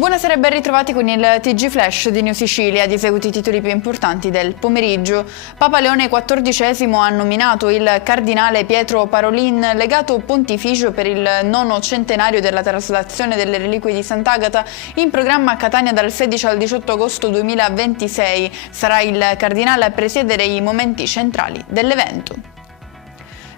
Buonasera e ben ritrovati con il TG Flash di New Sicilia. Di seguito i titoli più importanti del pomeriggio. Papa Leone XIV ha nominato il cardinale Pietro Parolin legato pontificio per il 9° centenario della traslazione delle reliquie di Sant'Agata, in programma a Catania dal 16 al 18 agosto 2026. Sarà il cardinale a presiedere i momenti centrali dell'evento.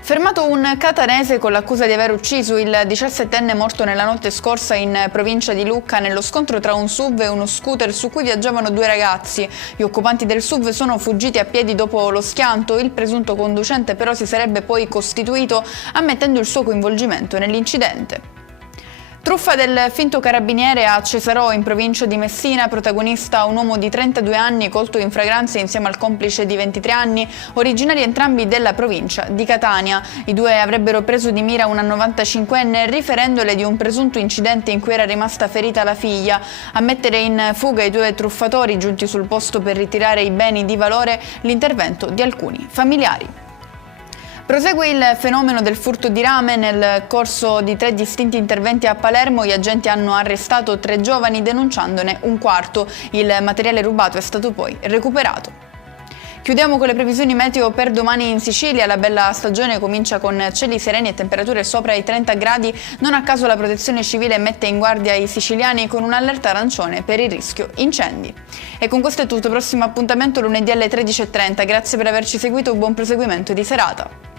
Fermato un catanese con l'accusa di aver ucciso il 17enne morto nella notte scorsa in provincia di Lucca nello scontro tra un SUV e uno scooter su cui viaggiavano 2 ragazzi. Gli occupanti del SUV sono fuggiti a piedi dopo lo schianto, il presunto conducente però si sarebbe poi costituito ammettendo il suo coinvolgimento nell'incidente. Truffa del finto carabiniere a Cesarò, in provincia di Messina, protagonista un uomo di 32 anni colto in fragranza insieme al complice di 23 anni, originari entrambi della provincia di Catania. I due avrebbero preso di mira una 95enne riferendole di un presunto incidente in cui era rimasta ferita la figlia. A mettere in fuga i 2 truffatori, giunti sul posto per ritirare i beni di valore, l'intervento di alcuni familiari. Prosegue il fenomeno del furto di rame. Nel corso di 3 distinti interventi a Palermo gli agenti hanno arrestato 3 giovani denunciandone un quarto. Il materiale rubato è stato poi recuperato. Chiudiamo con le previsioni meteo per domani in Sicilia. La bella stagione comincia con cieli sereni e temperature sopra i 30 gradi. Non a caso la Protezione Civile mette in guardia i siciliani con un'allerta arancione per il rischio incendi. E con questo è tutto. Prossimo appuntamento lunedì alle 13:30. Grazie per averci seguito, buon proseguimento di serata.